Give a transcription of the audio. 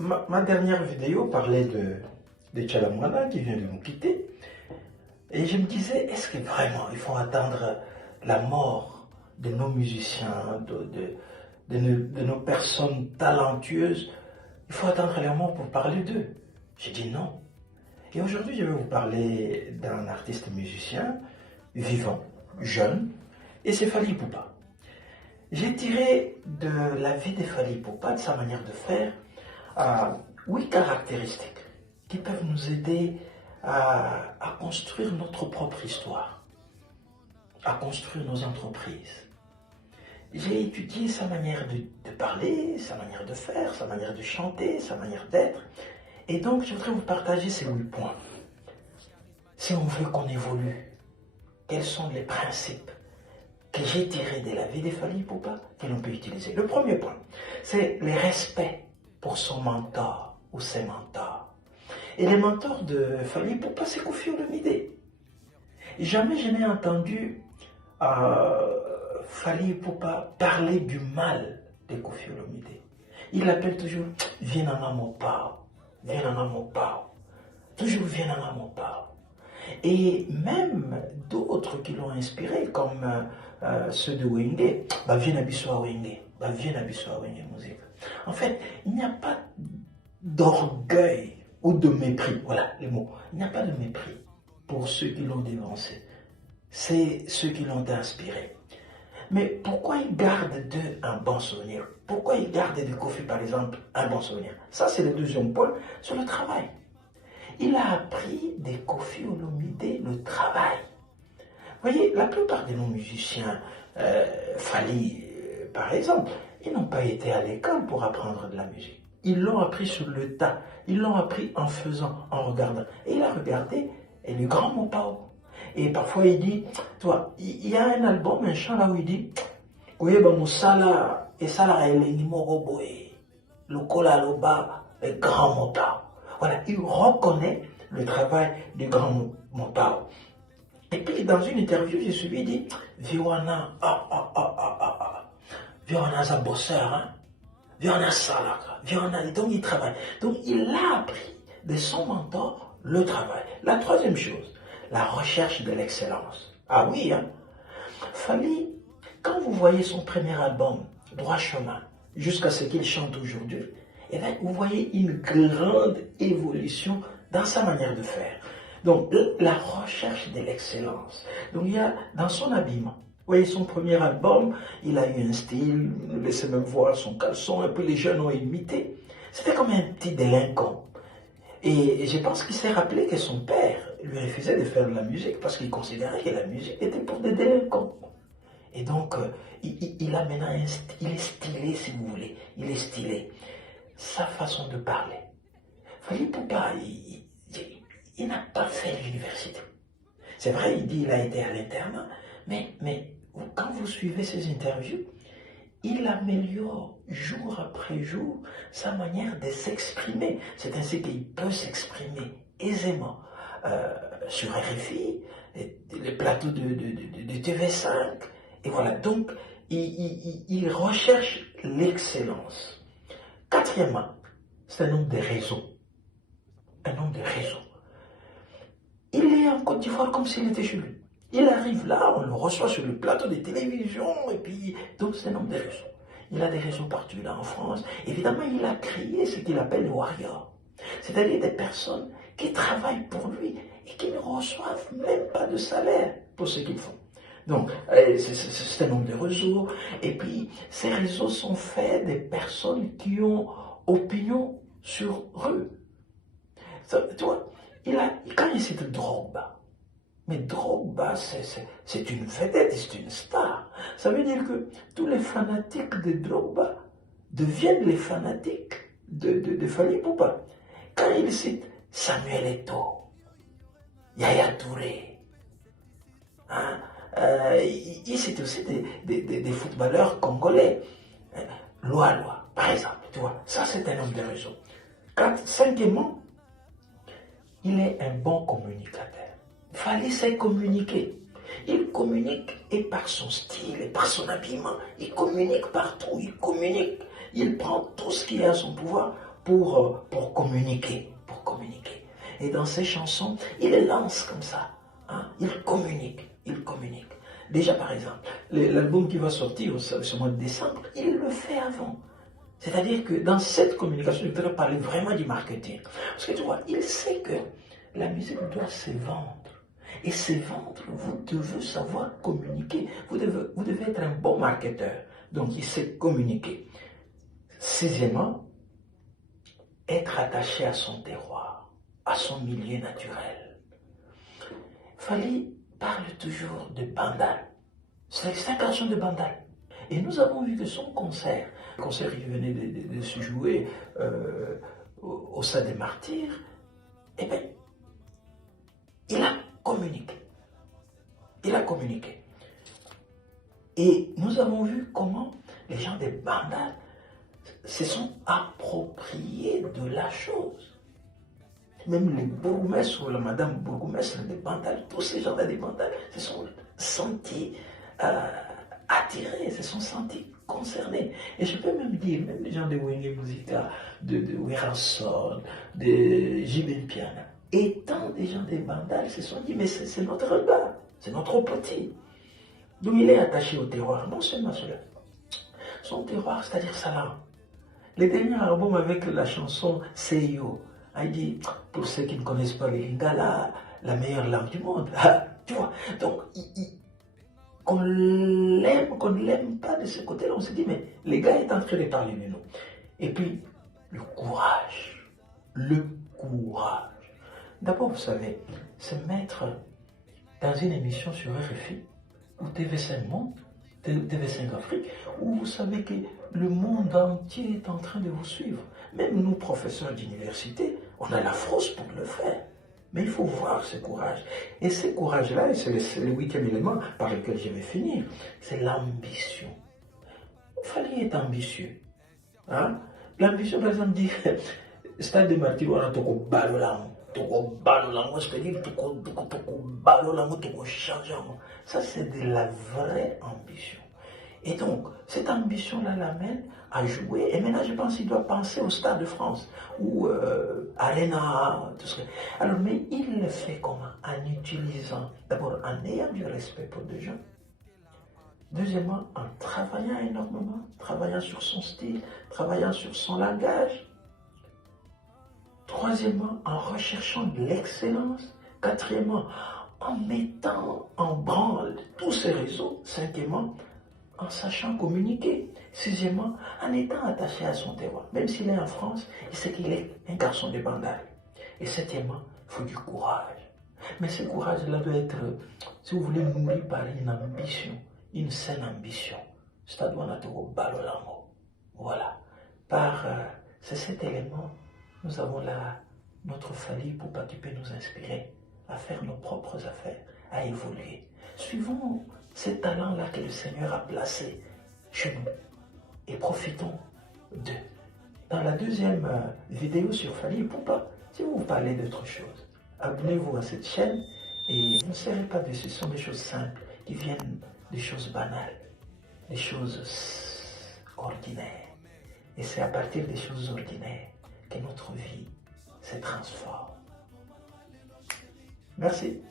ma dernière vidéo parlait de Tchalamouana qui vient de nous quitter. Et je me disais, est-ce que vraiment il faut attendre la mort de nos musiciens, de nos personnes talentueuses? Il faut attendre la mort pour parler d'eux. J'ai dit non. Et aujourd'hui, je vais vous parler d'un artiste musicien vivant, jeune, et c'est Fally Ipupa. J'ai tiré de la vie de Fally Ipupa, de sa manière de faire, 8 caractéristiques qui peuvent nous aider à construire notre propre histoire, à construire nos entreprises. J'ai étudié sa manière de parler, sa manière de faire, sa manière de chanter, sa manière d'être. Et donc, je voudrais vous partager ces 8 points. Si on veut qu'on évolue, quels sont les principes que j'ai tirés de la vie de Fally Ipupa que l'on peut utiliser? Le premier point, c'est le respect pour son mentor ou ses mentors. Et les mentors de Fally Ipupa, c'est Koffi Olomide. Jamais je n'ai entendu Fally Ipupa parler du mal de Koffi Olomide. Il l'appelle toujours « Viens en mon pao, viens en mon pao ». Toujours « Viens en mon pao ». Et même d'autres qui l'ont inspiré, comme ceux de Wenge, « Viens à Bissau Wenge », « Viens à Bissau Wenge musique ». En fait, il n'y a pas d'orgueil ou de mépris, voilà les mots. Il n'y a pas de mépris pour ceux qui l'ont dévancé. C'est ceux qui l'ont inspiré. Mais pourquoi ils gardent d'eux un bon souvenir? Pourquoi ils gardent de Koffi, par exemple, un bon souvenir? Ça, c'est le deuxième point sur le travail. Il a appris de Koffi Olomide le travail. Vous voyez, la plupart de nos musiciens, Fally, par exemple, ils n'ont pas été à l'école pour apprendre de la musique. Ils l'ont appris sur le tas. Ils l'ont appris en faisant, en regardant. Et il a regardé et le grand Mopao. Et parfois il dit, toi, il y a un album, un chant là où il dit, oui, Moussala, et ça là, il est Nimoroboé, le Kola Loba, le grand Mopao. Voilà, il reconnaît le travail du grand Mopao. Et puis dans une interview, je suis dit, Viwana, Viwana, c'est un bosseur, hein. Viwana, ça là, Viwana, donc il travaille. Donc il a appris de son mentor le travail. La troisième chose, la recherche de l'excellence. Ah oui, hein. Fally, quand vous voyez son premier album, Droit Chemin, jusqu'à ce qu'il chante aujourd'hui, eh bien, vous voyez une grande évolution dans sa manière de faire. Donc, la recherche de l'excellence. Donc, il y a dans son habillement. Vous voyez, son premier album, il a eu un style, laissez même voir son caleçon, et puis les jeunes ont imité. C'était comme un petit délinquant. Et je pense qu'il s'est rappelé que son père lui refusait de faire de la musique parce qu'il considérait que la musique était pour des délinquants. Et donc, il a maintenant il est stylé, si vous voulez. Il est stylé. Sa façon de parler. Fally Ipupa, il n'a pas fait l'université. C'est vrai, il dit qu'il a été à l'internat, mais quand vous suivez ses interviews, il améliore jour après jour sa manière de s'exprimer. C'est ainsi qu'il peut s'exprimer aisément sur RFI, les plateaux de TV5. Et voilà, donc il recherche l'excellence. Quatrièmement, c'est un homme de raison. Un homme de raison. Il est en Côte d'Ivoire comme s'il était chez lui. Il arrive là, on le reçoit sur le plateau de télévision, et puis, donc c'est un homme de raison. Il a des réseaux partout là en France. Évidemment, il a créé ce qu'il appelle les warriors. C'est-à-dire des personnes qui travaillent pour lui et qui ne reçoivent même pas de salaire pour ce qu'ils font. Donc, c'est un homme de réseaux. Et puis, ces réseaux sont faits des personnes qui ont opinion sur eux. Tu vois, quand il cite Drogba, mais Drogba, c'est une vedette, c'est une star. Ça veut dire que tous les fanatiques de Drogba deviennent les fanatiques de Fally Ipupa. Quand il cite Samuel Eto'o, Yaya Touré, hein, il cite aussi des footballeurs congolais. Loa, par exemple, tu vois, ça c'est un homme de réseau. Cinquièmement, il est un bon communicateur. Fally sait communiquer. Il communique et par son style et par son habillement. Il communique partout, il communique. Il prend tout ce qui est à son pouvoir pour communiquer, pour communiquer. Et dans ses chansons, il les lance comme ça. Hein? Il communique, il communique. Déjà, par exemple, l'album qui va sortir ce mois de décembre, il le fait avant. C'est-à-dire que dans cette communication, je voudrais parler vraiment du marketing. Parce que tu vois, il sait que la musique doit se vendre. Et se vendre, vous devez savoir communiquer. Vous devez être un bon marketeur. Donc, il sait communiquer. Sixièmement, être attaché à son terroir, à son milieu naturel. Fally parle toujours de Bandal. C'est un garçon de Bandal. Et nous avons vu que son concert, le concert qui venait de se jouer au Stade des Martyrs, eh bien, il a communiqué. Il a communiqué. Et nous avons vu comment les gens des Bandal se sont appropriés de la chose. Même les bourgmestres ou la madame bourgmestre des Bandal, tous ces gens-là des Bandal se sont sentis attirés, se sont sentis concernés. Et je peux même dire, même les gens de Wenge Musica, de Werason, de Jibin Piana, étant des gens des Bandal, se sont dit, mais c'est notre gars, c'est notre petit. Donc il est attaché au terroir, non seulement cela. Son terroir, c'est-à-dire sa langue. Le dernier album avec la chanson Seyo, a dit, pour ceux qui ne connaissent pas le lingala, la meilleure langue du monde. Tu vois, donc qu'on l'aime, qu'on ne l'aime pas de ce côté-là, on se dit, mais les gars est en train de parler de nous. Et puis, le courage. Le courage. D'abord, vous savez, se mettre dans une émission sur RFI, ou TV5 Monde, TV5 Afrique, où vous savez que le monde entier est en train de vous suivre. Même nous, professeurs d'université, on a la force pour le faire. Mais il faut voir ce courage. Et ce courage-là, et c'est le huitième élément par lequel je vais finir, c'est l'ambition. Il fallait être ambitieux. Hein? L'ambition, par exemple, dit, Stade de Martyrs, on a tout balolam. Ça, c'est de la vraie ambition. Et donc, cette ambition-là l'amène à jouer. Et maintenant, je pense qu'il doit penser au Stade de France ou Arena, tout ce que... Alors, mais il le fait comment? En utilisant, d'abord, en ayant du respect pour des gens. Deuxièmement, en travaillant énormément, travaillant sur son style, travaillant sur son langage. Troisièmement, en recherchant de l'excellence. Quatrièmement, en mettant en branle tous ces réseaux. Cinquièmement, en sachant communiquer. Sixièmement, en étant attaché à son terroir. Même s'il est en France, il sait qu'il est un garçon de Bandal. Et septièmement, il faut du courage. Mais ce courage-là doit être, si vous voulez, nourri par une ambition, une saine ambition. Voilà. Par ces 7 éléments, nous avons notre Fally Ipupa qui peut nous inspirer à faire nos propres affaires, à évoluer. Suivons ces talents-là que le Seigneur a placés chez nous et profitons d'eux. Dans la deuxième vidéo sur Fally Ipupa, si vous parlez d'autre chose, abonnez-vous à cette chaîne et vous ne serez pas déçus. Ce sont des choses simples qui viennent des choses banales, des choses ordinaires. Et c'est à partir des choses ordinaires que notre vie se transforme. Merci.